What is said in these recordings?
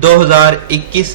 2021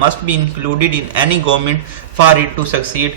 must be included in any government for it to succeed,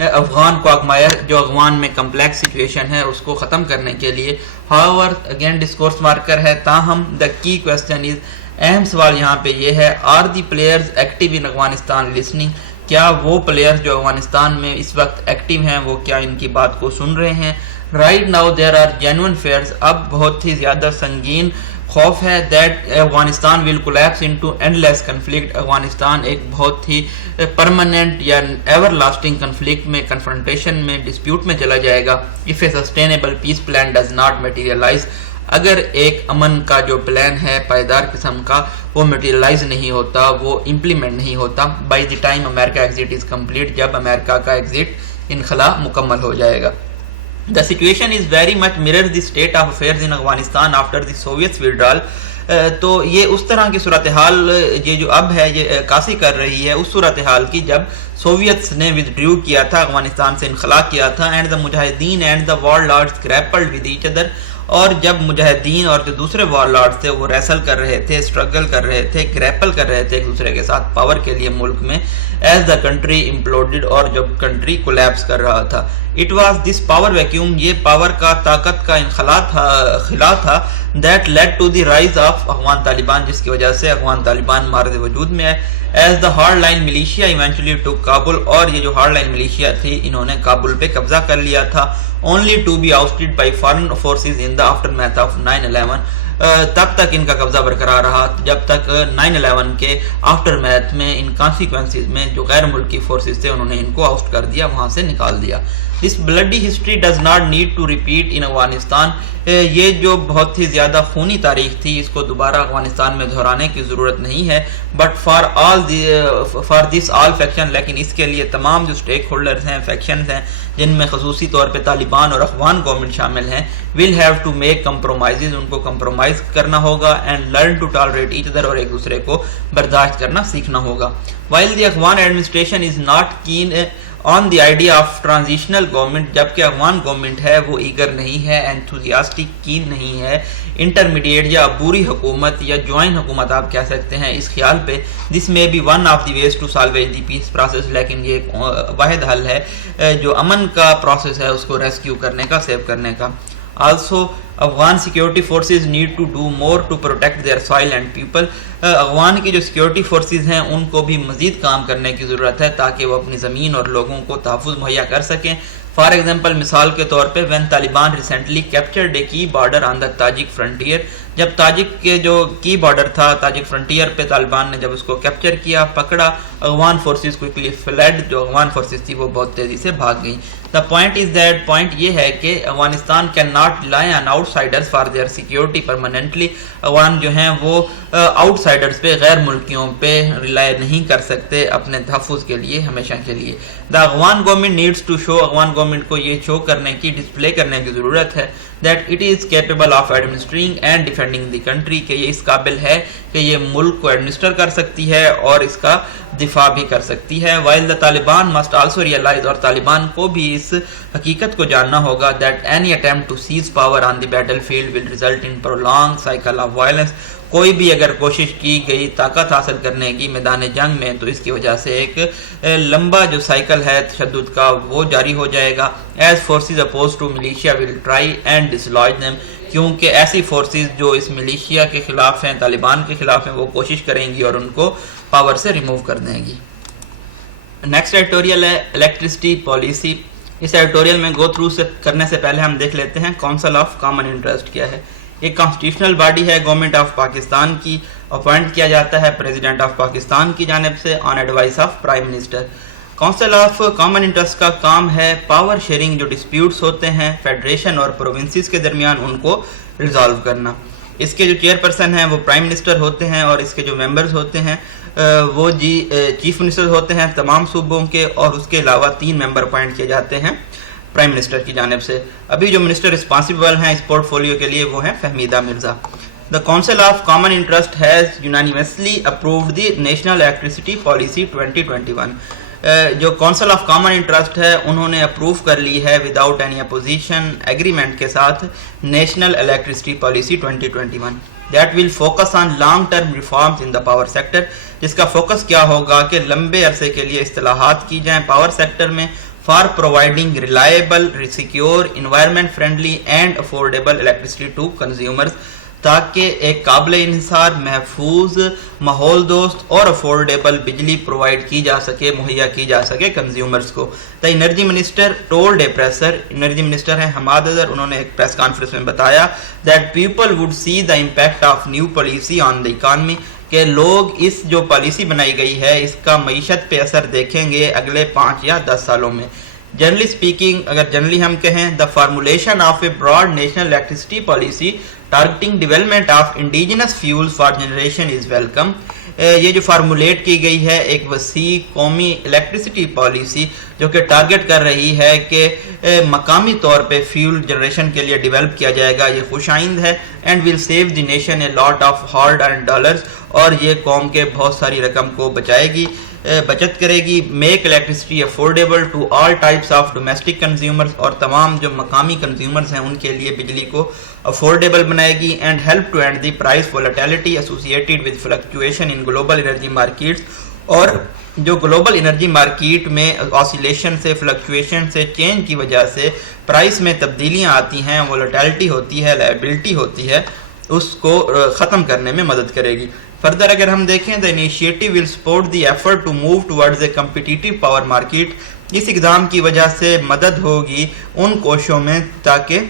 Afghan کوگمائر جو افغان میں complex situation ہے اس کو ختم کرنے کے لیے. however again ڈسکورس مارکر ہے, تاہم دا کی کویسچن از, اہم سوال یہاں پہ یہ ہے, are the players active in Afghanistan listening, کیا وہ پلیئرز جو افغانستان میں اس وقت ایکٹیو ہیں وہ کیا ان کی بات کو سن رہے ہیں. Right now there are genuine fears, اب بہت ہی زیادہ سنگین خوف ہے, that Afghanistan will collapse into endless conflict, Afghanistan ایک بہت ہی پرماننٹ یا ایور لاسٹنگ کنفلکٹ میں, کنفرنٹیشن میں, ڈسپیوٹ میں چلا جائے گا. If a sustainable peace plan does not materialise, اگر ایک امن کا جو پلان ہے پائیدار قسم کا وہ میٹیریلائز نہیں ہوتا, وہ امپلیمنٹ نہیں ہوتا by the time America exit is complete, جب امریکہ کا ایگزٹ انخلا مکمل ہو جائے گا. The situation is very much mirrors the state of affairs in Afghanistan after the Soviets withdrawal. تو یہ اس طرح کی صورتحال یہ جو اب ہے یہ عکاسی کر رہی ہے اس صورتحال کی جب سوویتس نے ودڈریو کیا تھا, افغانستان سے انخلا کیا تھا, اینڈ دا مجاہدین and the warlords grappled with each other, اور جب مجاہدین اور جو دوسرے وار لارڈز تھے وہ ریسل کر رہے تھے, اسٹرگل کر رہے تھے, گریپل کر رہے تھے ایک دوسرے کے ساتھ پاور کے لیے ملک میں, ایز دا کنٹری امپلوڈڈ, اور جب کنٹری کولیپس کر رہا تھا. It was this power vacuum, یہ پاور کا طاقت کا خلا تھا, that lead to the rise of Afghan Taliban, جس کی وجہ سے افغان طالبان مارد وجود میں آئے. As the hard line militia eventually took Kabul, اور یہ جو ہارڈ لائن ملیشیا تھی انہوں نے کابل پہ قبضہ کر لیا تھا, only to be ousted by foreign forces in the aftermath of 9/11. تب تک ان کا قبضہ برقرار رہا جب تک 9/11 کے آفٹر میتھ میں ان کانسیکوینسز میں جو غیر ملکی فورسز تھے انہوں نے ان کو آؤسٹ کر دیا, وہاں سے نکال دیا. This bloody history does not need to repeat in Afghanistan, یہ جو بہت ہی زیادہ خونی تاریخ تھی اس کو دوبارہ افغانستان میں دہرانے کی ضرورت نہیں ہے. But for this all faction, لیکن اس کے لیے تمام جو اسٹیک ہولڈرز ہیں, فیکشنز ہیں, جن میں خصوصی طور پہ طالبان اور افغان گورنمنٹ شامل ہیں, will have to make compromises, ان کو کمپرومائز کرنا ہوگا, and learn to tolerate each other, اور ایک دوسرے کو برداشت کرنا سیکھنا ہوگا. While the Afghan administration is not keen on the idea of transitional government, جبکہ افغان گورنمنٹ ہے وہ ایگر نہیں ہے, enthusiastic keen نہیں ہے, انٹرمیڈیٹ یا عبوری حکومت یا جوائن حکومت آپ کہہ سکتے ہیں اس خیال پہ. This may be one of the ways to salvage the peace process, لیکن یہ ایک واحد حل ہے جو امن کا پروسیس ہے اس کو ریسکیو کرنے کا, سیو کرنے کا. Also Afghan security forces need to do more to protect their soil and people, افغان کی جو سیکیورٹی فورسز ہیں ان کو بھی مزید کام کرنے کی ضرورت ہے تاکہ وہ اپنی زمین اور لوگوں کو تحفظ مہیا کر سکیں. فار ایگزامپل, مثال کے طور پہ, وین طالبان ریسنٹلی کیپچرڈ اے کی بارڈر آن دا تاجک فرنٹیئر, جب تاجک کے جو کی بارڈر تھا تاجک فرنٹیئر پہ طالبان نے جب اس کو کیپچر کیا, پکڑا, افغان فورسز کوئکلی فلیڈ, جو افغان فورسز تھی وہ بہت تیزی سے بھاگ گئیں. The point is that, point یہ ہے کہ Afghanistan can not rely on outsiders for their security permanently, Afghan جو ہیں وہ آؤٹ سائڈرز پہ, غیر ملکیوں پہ ریلائی نہیں کر سکتے اپنے تحفظ کے لیے ہمیشہ کے لیے. The Afghan government needs to show, Afghan government کو یہ شو کرنے کی, ڈسپلے کرنے کی ضرورت ہے, that it is capable of administering and defending the country, کہ یہ اس قابل ہے کہ یہ ملک کو ایڈمنسٹر کر سکتی ہے اور اس کا دفاع بھی کر سکتی ہے. While the Taliban must also realise, اور طالبان کو بھی اس حقیقت کو جاننا ہوگا, that any attempt to seize power on the battle field will result in prolonged cycle of violence, کوئی بھی اگر کوشش کی گئی طاقت حاصل کرنے کی میدان جنگ میں تو اس کی وجہ سے ایک لمبا جو سائیکل ہے تشدد کا وہ جاری ہو جائے گا. As forces oppose to militia will try and dislodge them, کیونکہ ایسی فورسز جو اس ملیشیا کے خلاف ہیں, طالبان کے خلاف ہیں, وہ کوشش کریں گی اور ان کو پاور سے ریموو کر دیں گی. نیکسٹ ایڈیٹوریل ہے الیکٹرسٹی پالیسی. اس ایڈیٹوریل میں گو تھرو سے کرنے سے پہلے ہم دیکھ لیتے ہیں کونسل آف کامن انٹرسٹ کیا ہے. ایک کانسٹیٹیوشنل باڈی ہے گورنمنٹ آف پاکستان کی, اپوائنٹ کیا جاتا ہے پریزیڈنٹ آف پاکستان کی جانب سے on advice of prime minister. Council of common interest کا کام ہے پاور شیئرنگ, جو ڈسپیوٹس ہوتے ہیں فیڈریشن اور پروونسز کے درمیان ان کو ریزالو کرنا. اس کے جو چیئر پرسن ہیں وہ پرائم منسٹر ہوتے ہیں, اور اس کے جو ممبرز ہوتے ہیں وہ چیف منسٹر ہوتے ہیں تمام صوبوں کے, اور اس کے علاوہ 3 ممبر اپوائنٹ کیے جاتے ہیں پرائم منسٹر کی جانب سے. ابھی جو منسٹر رسپانسبل ہیں اس پورٹ فولیو کے لیے وہ ہیں Fahmida Mirza. The Council of Common Interest has unanimously approved the National Electricity Policy 2021. جو کونسل آف کامن انٹرسٹ ہے انہوں نے اپروو کر لی ہے وداؤٹ اینی اپوزیشن ایگریمنٹ کے ساتھ national electricity policy 2021. That will focus on long-term reforms in the power sector, جس کا فوکس کیا ہوگا کہ لمبے عرصے کے لیے اصلاحات کی جائیں پاور سیکٹر میں, for providing reliable, secure, environment friendly and affordable electricity to consumers تاکہ ایک قابل انحصار، محفوظ، ماحول دوست اور افورڈیبل بجلی پرووائڈ کی جا سکے، مہیا کی جا سکے کنزیومرز کو. The energy minister told a pressure, energy minister ہیں حماد اظہر، انہوں نے ایک پریس کانفرنس میں بتایا that people would see the impact of new policy on the economy, کہ لوگ اس جو پالیسی بنائی گئی ہے اس کا معیشت پہ اثر دیکھیں گے اگلے 5 یا 10 سالوں میں. جنرلی اسپیکنگ، اگر جنرلی ہم کہیں، the formulation of a broad national electricity policy targeting development of indigenous fuels for generation is welcome. یہ جو فارمولیٹ کی گئی ہے ایک وسیع قومی الیکٹریسٹی پالیسی جو کہ ٹارگٹ کر رہی ہے کہ مقامی طور پہ فیول جنریشن کے لیے ڈیولپ کیا جائے گا، یہ خوش آئند ہے. And will save the nation a lot of hard earned dollars, اور یہ قوم کے بہت ساری رقم کو بچائے گی، بچت کرے گی. Make electricity affordable to all types of domestic consumers, اور تمام جو مقامی کنزیومرز ہیں ان کے لیے بجلی کو افورڈیبل بنائے گی. And help to end the price volatility associated with fluctuation in global energy markets, اور جو گلوبل انرجی مارکیٹ میں آسیلیشن سے، فلکچویشن سے، چینج کی وجہ سے پرائس میں تبدیلیاں آتی ہیں، ولیٹیلٹی ہوتی ہے، لائبلٹی ہوتی ہے، اس کو ختم کرنے میں مدد کرے گی. فردر اگر ہم دیکھیں، the initiative will support the effort to move towards a competitive power market. اس اقدام کی وجہ سے مدد ہوگی ان کوششوں میں تاکہ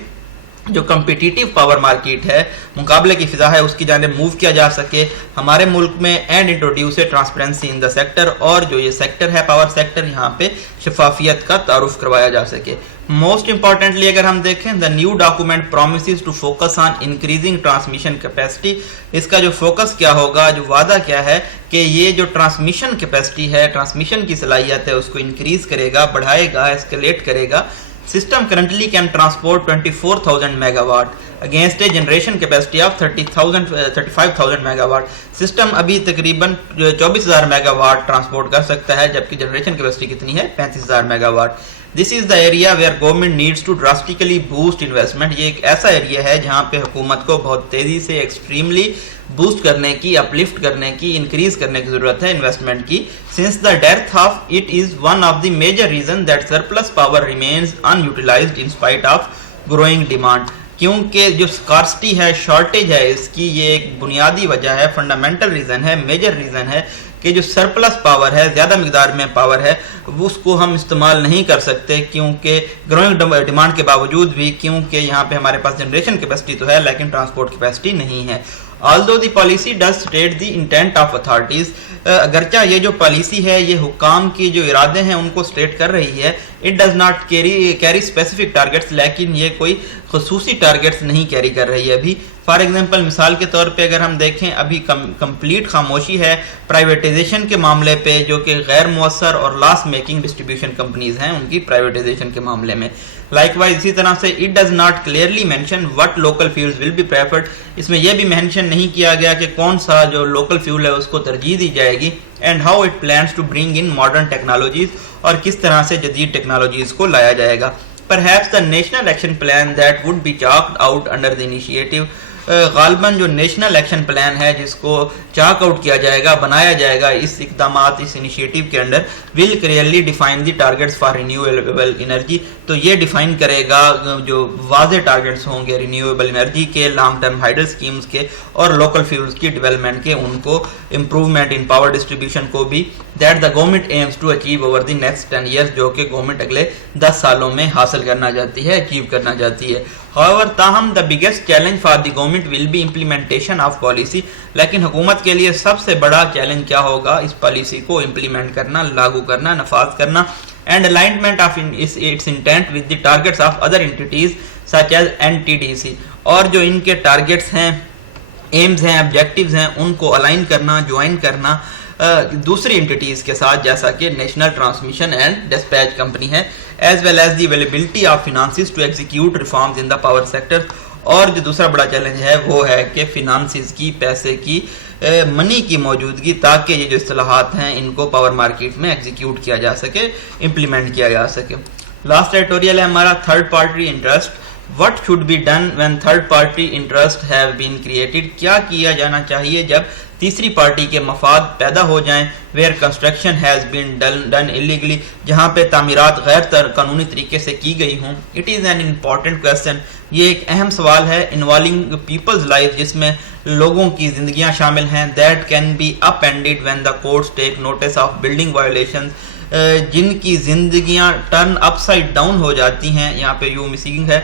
جو کمپیٹیٹیو پاور مارکیٹ ہے، مقابلے کی فضا ہے، اس کی جانب موو کیا جا سکے ہمارے ملک میں. And introduce a transparency in the sector, اور جو یہ سیکٹر ہے پاور سیکٹر، یہاں پہ شفافیت کا تعارف کروایا جا سکے. موسٹ امپورٹنٹلی اگر ہم دیکھیں، the new document promises to focus on increasing transmission capacity. اس کا جو فوکس کیا ہوگا، جو وعدہ کیا ہے کہ یہ جو ٹرانسمیشن کیپیسٹی ہے، ٹرانسمیشن کی صلاحیت ہے، اس کو انکریز کرے گا، بڑھائے گا، اسکیلیٹ کرے گا. System currently can transport 24,000 megawatt against a generation capacity of 35,000 megawatt. System ابھی تقریباً 24,000 میگا واٹ ٹرانسپورٹ کر سکتا ہے، جبکہ جنریشن کیپیسٹی کتنی ہے؟ 35,000 megawatt. This is the area where government needs to drastically boost investment. یہ ایک ایسا ایریا ہے جہاں پہ حکومت کو بہت تیزی سے ایکسٹریملی بوسٹ کرنے کی، اپلفٹ کرنے کی، انکریز کرنے کی ضرورت ہے انویسٹمنٹ کی. Since the death of it is one of the major reason that surplus power remains unutilised in spite of growing demand. کیونکہ جو اسکارسٹی ہے، شارٹیج ہے اس کی، یہ ایک بنیادی وجہ ہے، فنڈامنٹل ریزن ہے، میجر ریزن ہے کہ جو سرپلس پاور ہے، زیادہ مقدار میں پاور ہے، اس کو ہم استعمال نہیں کر سکتے کیونکہ گروئنگ ڈیمانڈ کے باوجود بھی، کیونکہ یہاں پہ ہمارے پاس جنریشن کیپیسٹی تو ہے لیکن ٹرانسپورٹ کیپیسٹی نہیں ہے. Although the policy does state the intent of authorities, اگرچہ یہ جو پالیسی ہے یہ حکام کی جو ارادے ہیں ان کو سٹیٹ کر رہی ہے. It does not carry specific targets, لیکن یہ کوئی خصوصی ٹارگیٹس نہیں کیری کر رہی ہے ابھی. فار ایگزامپل، مثال کے طور پہ اگر ہم دیکھیں، ابھی کمپلیٹ خاموشی ہے پرائیویٹائزیشن کے معاملے پہ، جو کہ غیر مؤثر اور لاس میکنگ ڈسٹریبیوشن کمپنیز ہیں ان کی پرائیویٹائزیشن کے معاملے میں. لائک وائز اسی طرح سے it does not clearly mention what local fuels will be preferred. اس میں یہ بھی مینشن نہیں کیا گیا کہ کون سا جو لوکل فیول ہے اس کو ترجیح دی جائے گی. And how it plans to bring in modern technologies, اور کس طرح سے جدید ٹیکنالوجیز کو لایا جائے گا. Perhaps the national action plan that would be chalked out under the initiative, غالباً جو نیشنل ایکشن پلان ہے جس کو چاک آؤٹ کیا جائے گا، بنایا جائے گا اس اقدامات، اس انیشیٹو کے اندر، will clearly define the targets for renewable energy. تو یہ ڈیفائن کرے گا جو واضح ٹارگیٹس ہوں گے رینیویبل انرجی کے، لانگ ٹرم ہائیڈل اسکیمز کے اور لوکل فیولز کی ڈیولپمنٹ کے، ان کو امپروومنٹ ان پاور ڈسٹریبیوشن کو بھی، that the government aims to achieve over the next 10 years, جو کہ گورنمنٹ اگلے 10 سالوں میں حاصل کرنا چاہتی ہے، اچیو کرنا چاہتی ہے. However, تاہم the biggest challenge for the government will be implementation of policy. لیکن حکومت کے لیے سب سے بڑا چیلنج کیا ہوگا؟ اس پالیسی کو امپلیمنٹ کرنا، لاگو کرنا، نفاذ کرنا. And alignment of its intent with the targets of other entities such as NTDC. اور جو ان کے ٹارگیٹس ہیں، ایمز ہیں، آبجیکٹیوز ہیں، ان کو الائن کرنا، جوائن کرنا دوسری انٹیٹیز کے ساتھ، جیسا کہ national transmission and dispatch company ہے، as well as the availability of finances to execute reforms in the power sector. اور جو دوسرا بڑا چیلنج ہے وہ ہے کہ فنانسز کی، پیسے کی، منی کی موجودگی، تاکہ یہ جو اصطلاحات ہیں ان کو پاور مارکیٹ میں ایگزیکیوٹ کیا جا سکے، امپلیمنٹ کیا جا سکے. لاسٹ ایڈیٹوریل ہے ہمارا third party interest. What should be done when third party interests have been created? کیا کیا جانا چاہیے جب تیسری پارٹی کے مفاد پیدا ہو جائیں. where construction has been done illegally, جہاں پہ تعمیرات غیر قانونی طریقے سے کی گئی ہوں. It is an important question. یہ ایک اہم سوال ہے involving people's life, جس میں لوگوں کی زندگیاں شامل ہیں. that can be upended when the courts take notice of building violations, جن کی زندگیاں ٹرن اپ سائڈ ڈاؤن ہو جاتی ہیں. یہاں پہ یو مسنگ ہے,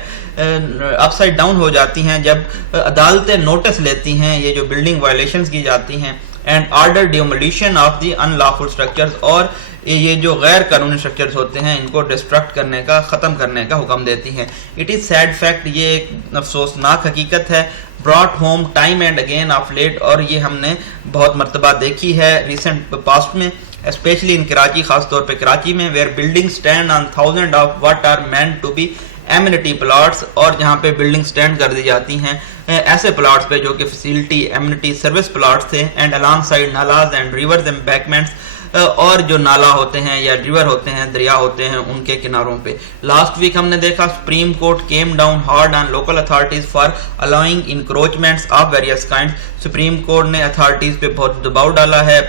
اپ سائڈ ڈاؤن ہو جاتی ہیں جب عدالتیں نوٹس لیتی ہیں یہ جو بلڈنگ وائلیشنز کی جاتی ہیں. And order demolition of the in lawful structures, اور یہ جو غیر قانونی اسٹرکچرز ہوتے ہیں ان کو ڈسٹرکٹ کرنے کا, ختم کرنے کا حکم دیتی ہیں. اٹ از سیڈ فیکٹ, یہ ایک افسوسناک حقیقت ہے. Brought home time and again of late, اور یہ ہم نے بہت مرتبہ دیکھی ہے ریسنٹ پاسٹ میں, اسپیشلی ان کراچی, خاص طور پہ کراچی میں, where building stand on thousand of what are meant to be amenity plots, اور جہاں پہ بلڈنگ سٹینڈ کر دی جاتی ہیں ایسے پلاٹس پہ جو کہ فیسیلٹی ایمنٹی سروس پلاٹس تھے. And alongside nullahs and rivers embankments, اور جو نالا ہوتے ہیں یا ریور ہوتے ہیں, دریا ہوتے ہیں, ان کے کناروں پہ. لاسٹ ویک ہم نے دیکھا supreme court came down hard on local authorities for allowing encroachments of various kind. Supreme court نے اتھارٹیز پہ بہت دباؤ ڈالا ہے,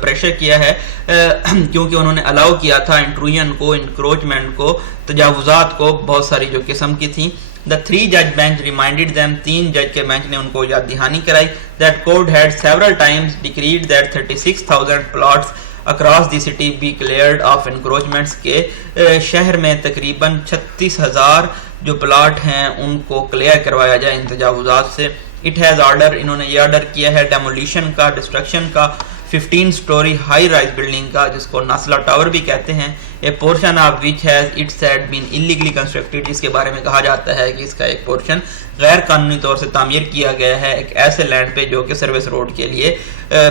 پریشر کیا ہے, کیونکہ انہوں نے الاؤ کیا تھا انٹروژن کو, انکروچمنٹ کو, تجاوزات کو, بہت ساری جو قسم کی تھیں. The 3 judge bench reminded them, 3 جج کے بینچ نے ان کو یاد دہانی کرائی, that court had several times decreed that 36,000 plots across the city be cleared of encroachments, کے شہر میں تقریباً 36,000 جو پلاٹ ہیں ان کو کلیئر کروایا جائے ان تجاوزات سے. It has order, انہوں نے یہ آرڈر کیا ہے ڈیمولیشن کا, ڈسٹرکشن کا, 15 story high rise building کا, جس کو ناسلا ٹاور بھی کہتے ہیں. A portion of which has it said been illegally constructed, جس کے بارے میں کہا جاتا ہے کہ اس کا ایک پورشن غیر قانونی طور سے تعمیر کیا گیا ہے ایک ایسے لینڈ پہ جو کہ سروس روڈ کے لیے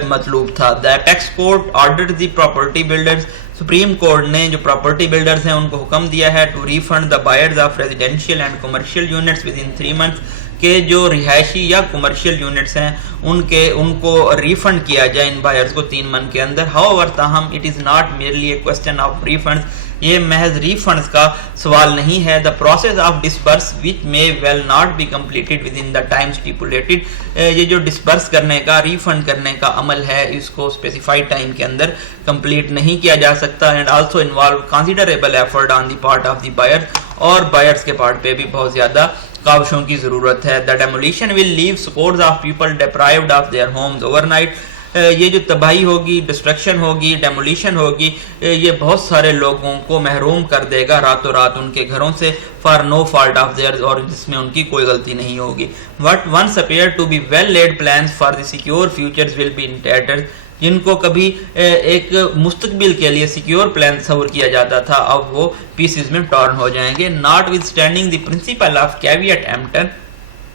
مطلوب تھا. The apex court ordered the property builders, supreme court نے جو پراپرٹی بلڈرز ہیں ان کو حکم دیا ہے to refund the buyers of residential and commercial units within 3 months, کہ جو رہائشی یا کمرشل یونٹس ہیں ان کو ریفنڈ کیا جائے ان بائرز کو 3 منتھ کے اندر. However, تاہم it is not merely a question of refunds, یہ محض ریفنڈز کا سوال نہیں ہے. The process of disburse which may well not be completed within the time stipulated, یہ جو ڈسبرس کرنے کا, ریفنڈ کرنے کا عمل ہے, اس کو اسپیسیفائڈ ٹائم کے اندر کمپلیٹ نہیں کیا جا سکتا. And also involve considerable effort on the part of the buyer, اور بائرز کے پارٹ پہ بھی بہت زیادہ کاوشوں کی ضرورت ہے. The demolition will leave scores of people deprived of their homes overnight, یہ جو تباہی ہوگی, ڈسٹرکشن ہوگی, ڈیمولیشن ہوگی, یہ بہت سارے لوگوں کو محروم کر دے گا راتوں رات ان کے گھروں سے, for no fault of theirs, اور جس میں ان کی کوئی غلطی نہیں ہوگی. What once appeared to be well laid plans for the secure futures will be in tatters, جن کو کبھی ایک مستقبل کے لیے سیکیور پلان تصور کیا جاتا تھا, اب وہ پیسز میں ٹارن ہو جائیں گے. Notwithstanding the principle of caveat emptor,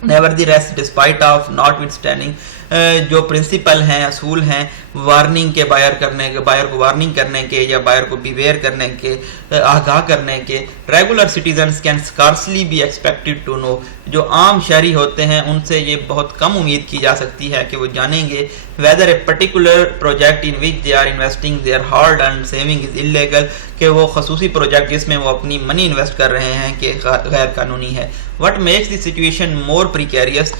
nevertheless despite of notwithstanding, جو پرنسپل ہیں, اصول ہیں وارننگ کے, بائر کو وارننگ کرنے کے یا بائر کو بیویئر کرنے کے, آگاہ کرنے کے, regular citizens can scarcely be expected to know, جو عام شہری ہوتے ہیں ان سے یہ بہت کم امید کی جا سکتی ہے کہ وہ جانیں گے whether a particular project in which they are investing their hard earned saving is illegal, کہ وہ خصوصی پروجیکٹ جس میں وہ اپنی منی انویسٹ کر رہے ہیں کہ غیر قانونی ہے. What makes the situation more precarious,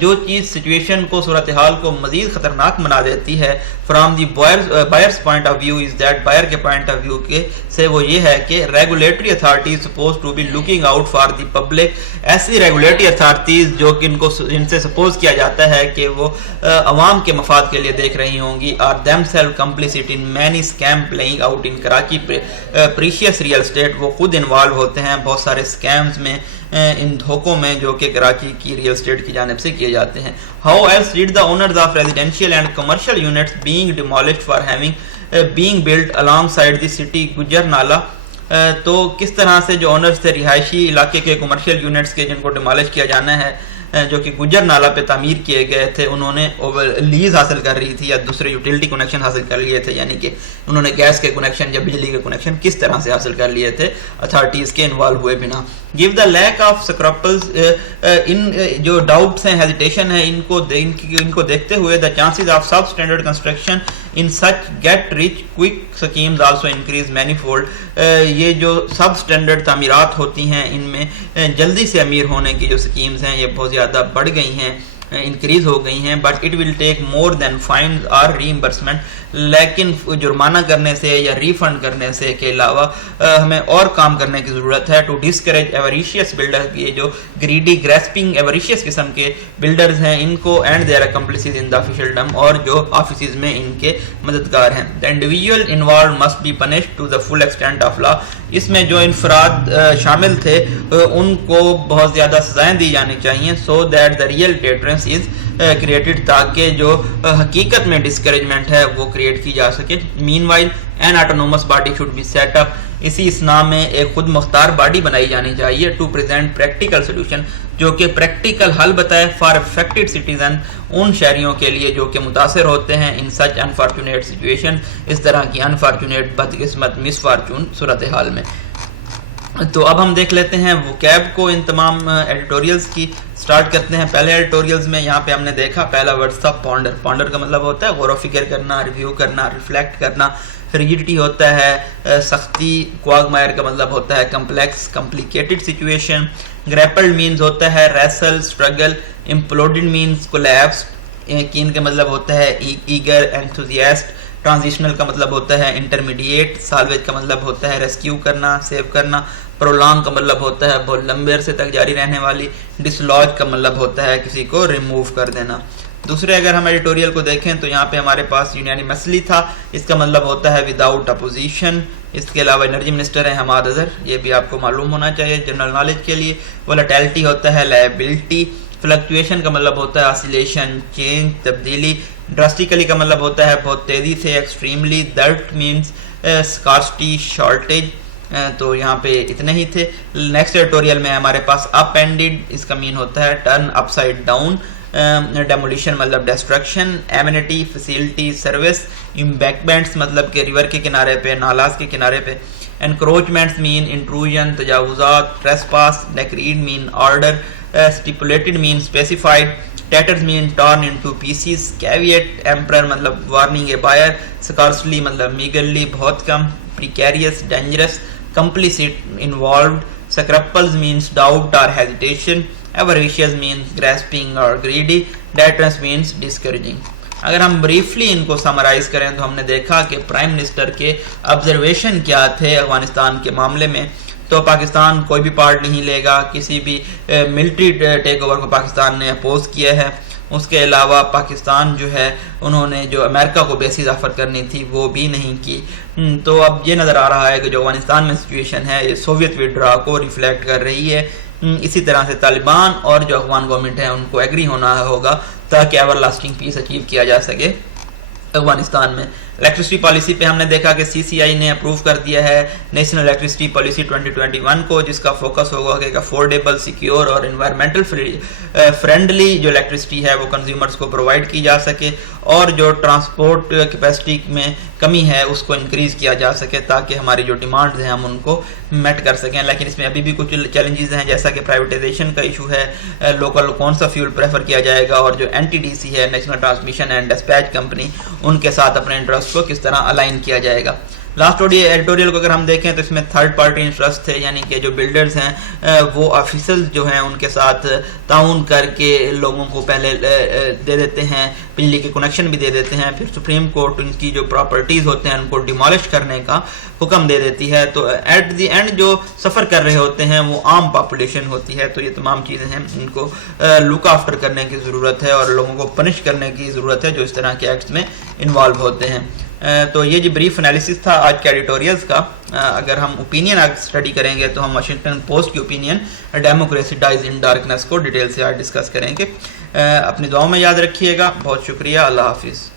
جو چیز سچویشن کو, صورتحال کو مزید خطرناک بنا دیتی ہے from the buyer's point of view is that, buyer کے point of view کے سے وہ یہ ہے کہ regulatory authorities supposed to be looking out for the public, ایسی regulatory authorities جو کہ ان سے سپوز کیا جاتا ہے کہ وہ عوام کے مفاد کے لیے دیکھ رہی ہوں گی, are themselves complicit in many scam playing out in Karachi precious real estate, وہ خود انوالو ہوتے ہیں بہت سارے اسکیمز میں, ان دھوکوں میں جو کہ کراچی کی ریل اسٹیٹ کی جانب سے کیے جاتے ہیں. How else did the owners of residential and commercial units being demolished for having being built alongside the city گجر نالا, تو کس طرح سے جو اونرز تھے رہائشی علاقے کے کمرشل یونٹس کے جن کو ڈیمالش کیا جانا ہے, جو کہ گجر نالا پہ تعمیر کیے گئے تھے, انہوں نے لیز حاصل کر رہی تھی یا دوسرے یوٹیلٹی کنیکشن حاصل کر لیے تھے, یعنی کہ انہوں نے گیس کے کنیکشن یا بجلی کے کنیکشن کس طرح سے حاصل کر لیے تھے اتھارٹیز کے انوالو ہوئے بنا. Give the lack of scruples, ان جو ڈاؤٹس ہیں, ہیزیٹیشن ہے, ان کو دیکھتے ہوئے the chances of substandard construction in such get rich quick schemes also increase manifold. یہ جو سب سٹینڈرڈ تعمیرات ہوتی ہیں ان میں جلدی سے امیر ہونے کی جو سکیمز ہیں یہ بہت زیادہ بڑھ گئی ہیں, انکریز ہو گئی ہیں. But it will take more than fines اور ری ایمبرسمنٹ, لیکن جرمانہ کرنے سے یا ریفنڈ کرنے سے کے علاوہ ہمیں اور کام کرنے کی ضرورت ہے ٹو ڈسکریج ایوریشیس بلڈر. یہ جو گریڈی گریسپنگ ایوریشیس قسم کے بلڈرز ہیں ان کو اینڈ دیئر اکمپلسز ان دا آفیشلڈم, اور جو آفیسز میں ان کے مددگار ہیں. The individual involved must be punished to the full extent of law. اس میں جو انفراد شامل تھے ان کو بہت زیادہ سزائیں دی جانی چاہیے, so that the real deterrence is created, تاکہ جو حقیقت میں ڈسکریجمنٹ ہے وہ کریٹ کی جا سکے. Meanwhile an autonomous body should be set up. اسی اسنا میں ایک خود مختار باڈی بنائی جانی چاہیے ٹو پریزنٹ پریکٹیکل سولوشن, جو کہ پریکٹیکل حل بتائے فار افیکٹڈ سٹیزن, ان شہریوں کے لیے جو کہ متاثر ہوتے ہیں ان سچ انفارچونیٹ سچویشن, اس طرح کی انفارچونیٹ بدقسمت مس فارچون صورتحال میں. تو اب ہم دیکھ لیتے ہیں وکیب کو, ان تمام ایڈیٹوریلز کی سٹارٹ کرتے ہیں. پہلے ایڈیٹوریلز میں یہاں پہ ہم نے دیکھا پہلا ورڈ تھا پونڈر. پونڈر کا مطلب ہوتا ہے غور و فکر کرنا, ریویو کرنا, ریفلیکٹ کرنا. ریجڈیٹی ہوتا ہے سختی. کوآگمائر کا مطلب ہوتا ہے complex, complicated situation. Grappled means ہوتا ہے wrestle, struggle. Imploded means collapse. کین کا مطلب ہوتا ہے ایگر, انتھوزیاسٹ. ٹرانزیشنل کا مطلب ہوتا ہے انٹرمیڈیٹ. سالویج کا مطلب ہوتا ہے ریسکیو کرنا, سیو کرنا. پرولانگ کا مطلب ہوتا ہے بہت لمبے عرصے تک جاری رہنے والی. ڈسلوج کا مطلب ہوتا ہے کسی کو ریموو کر دینا. دوسرے اگر ہم ایڈیٹوریل کو دیکھیں تو یہاں پہ ہمارے پاس یونانی مسئلی تھا, اس کا مطلب ہوتا ہے وداؤٹ اپوزیشن. اس کے علاوہ انرجی منسٹر ہیں حماد اظہر, یہ بھی آپ کو معلوم ہونا چاہیے جنرل نالج کے لیے. ولیٹیلٹی ہوتا ہے لائبلٹی. فلکچویشن کا مطلب ہوتا ہے آسیلیشن, چینج, تبدیلی. ڈراسٹیکلی کا مطلب ہوتا ہے بہت تیزی سے, extremely. Dearth means scarcity, shortage. تو یہاں پہ اتنے ہی تھے. نیکسٹ ایڈیٹوریل میں ہمارے پاس اپ اینڈڈ, اس کا مین ہوتا ہے turn upside down. Demolition مطلب destruction. Amenity, facility, service. Embankments مطلب کہ ریور کے کنارے پہ, نالاز کے کنارے پہ. انکروچمنٹس مین انٹروژن, تجاوزات. ٹریسپاس. ڈیکریڈ مین آرڈر. اسٹیپولیٹڈ مین اسپیسیفائڈ. ٹیٹرز مین ٹارن انٹو پیسز. کیویٹ ایمپرر مطلب وارننگ اے بائر. سکارسلی مطلب میگرلی, بہت کم. پریکیریس, dangerous. complicit, involved. Scruples means doubt or hesitation. Avaricious means grasping or greedy. Deterrence means discouraging. اگر ہم بریفلی ان کو سمرائز کریں تو ہم نے دیکھا کہ پرائم منسٹر کے آبزرویشن کیا تھے افغانستان کے معاملے میں. تو پاکستان کوئی بھی پارٹ نہیں لے گا, کسی بھی ملٹری ٹیک اوور کو پاکستان نے اپوز کیا ہے. اس کے علاوہ پاکستان جو ہے انہوں نے جو امریکہ کو بیسز آفر کرنی تھی وہ بھی نہیں کی. تو اب یہ نظر آ رہا ہے کہ جو افغانستان میں سچویشن ہے یہ سوویت وڈرا کو ریفلیکٹ کر رہی ہے. اسی طرح سے طالبان اور جو افغان گورنمنٹ ہے ان کو ایگری ہونا ہوگا تاکہ ایور لاسٹنگ پیس اچیو کیا جا سکے افغانستان میں. الیکٹرسٹی پالیسی پہ ہم نے دیکھا کہ سی سی آئی نے اپروو کر دیا ہے نیشنل الیکٹرسٹی پالیسی 2021 کو, جس کا فوکس ہوگا کہ افورڈیبل, سیکیور اور انوائرمنٹل فرینڈلی جو الیکٹرسٹی ہے وہ کنزیومرز کو پرووائڈ کی جا سکے, اور جو ٹرانسپورٹ کیپیسٹی میں کمی ہے اس کو انکریز کیا جا سکے تاکہ ہماری جو ڈیمانڈز ہیں ہم ان کو میٹ کر سکیں. لیکن اس میں ابھی بھی کچھ چیلنجز ہیں, جیسا کہ پرائیویٹائزیشن کا ایشو ہے, لوکل کون سا فیول پریفر کیا جائے گا, اور جو این ٹی ڈی سی ہے national transmission and dispatch company, ان کے ساتھ اپنے انٹرسٹ کو کس طرح الائن کیا جائے گا. لاسٹ ایڈیٹوریل کو اگر ہم دیکھیں تو اس میں تھرڈ پارٹی انٹرسٹ تھے, یعنی کہ جو بلڈرز ہیں وہ آفیسرز جو ہیں ان کے ساتھ تعاون کر کے لوگوں کو پہلے دے دیتے ہیں, بجلی کے کنیکشن بھی دے دیتے ہیں, پھر سپریم کورٹ ان کی جو پراپرٹیز ہوتے ہیں ان کو ڈیمالش کرنے کا حکم دے دیتی ہے. تو ایٹ دی اینڈ جو سفر کر رہے ہوتے ہیں وہ عام پاپولیشن ہوتی ہے. تو یہ تمام چیزیں ہیں, ان کو لک آفٹر کرنے کی ضرورت ہے اور لوگوں کو پنش کرنے کی ضرورت ہے جو اس طرح کے ایکٹس میں انوالو ہوتے ہیں. تو یہ جو بریف انالیسس تھا آج کے ایڈیٹوریلز کا. اگر ہم اوپینین اسٹڈی کریں گے تو ہم واشنگٹن پوسٹ کی opinion democracy dies in darkness کو ڈیٹیل سے آج ڈسکس کریں گے. اپنی دعاؤں میں یاد رکھیے گا. بہت شکریہ. اللہ حافظ.